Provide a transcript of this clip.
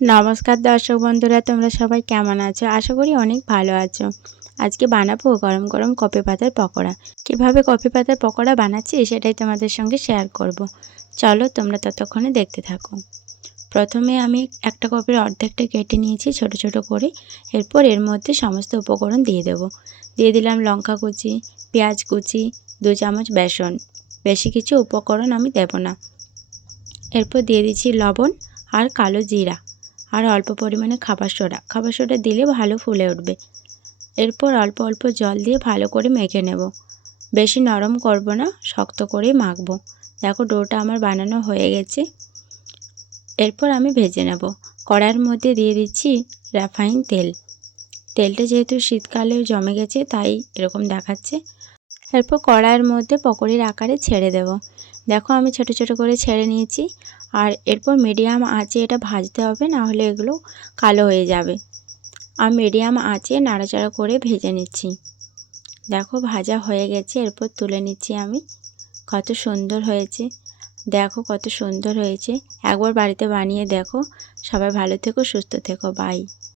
নমস্কার দর্শক বন্ধুরা, তোমরা সবাই কেমন আছো? আশা করি অনেক ভালো আছো। আজকে বানাবো গরম গরম কপি পাতার পকোড়া। কীভাবে কপি পাতার পকোড়া বানাচ্ছি সেটাই তোমাদের সঙ্গে শেয়ার করব। চলো তোমরা ততক্ষণে দেখতে থাকো। প্রথমে আমি একটা কপির অর্ধেকটা কেটে নিয়েছি ছোট ছোট করে। এরপর এর মধ্যে সমস্ত উপকরণ দিয়ে দেব। দিয়ে দিলাম লঙ্কা কুচি, পেঁয়াজ কুচি, দু চামচ বেসন। বেশি কিছু উপকরণ আমি দেব না। এরপর দিয়ে দিচ্ছি লবণ আর কালো জিরা। আর অল্প পরিমাণে খাবার সোডা। খাবার সোডা দিলে ভালো ফুলে উঠবে। এরপর অল্প অল্প জল দিয়ে ভালো করে মেখে নেব। বেশি নরম করব না, শক্ত করে মাখবো। দেখো ডোটা আমার বানানো হয়ে গেছে। এরপর আমি ভেজে নেব। কড়াইয়ের মধ্যে দিয়ে দিচ্ছি রিফাইন তেল। তেলটা যেহেতু শীতকালে জমে গেছে, তাই এরকম দেখাচ্ছে। এরপর কড়াইয়ের মধ্যে পকোড়ির আকারে ছেড়ে দেব। দেখো আমি ছোট ছোট করে ছেড়ে নিয়েছি। আর এরপর মিডিয়াম আঁচে এটা ভাজতে হবে, না হলে এগুলো কালো হয়ে যাবে। আর মিডিয়াম আঁচে নাড়াচাড়া করে ভেজে নিচ্ছি। দেখো ভাজা হয়ে গেছে, এরপর তুলে নিচ্ছি আমি। কত সুন্দর হয়েছে। দেখো কত সুন্দর হয়েছে। একবার বাড়িতে বানিয়ে দেখো। সবাই ভালো থেকো, সুস্থ থেকো। বাই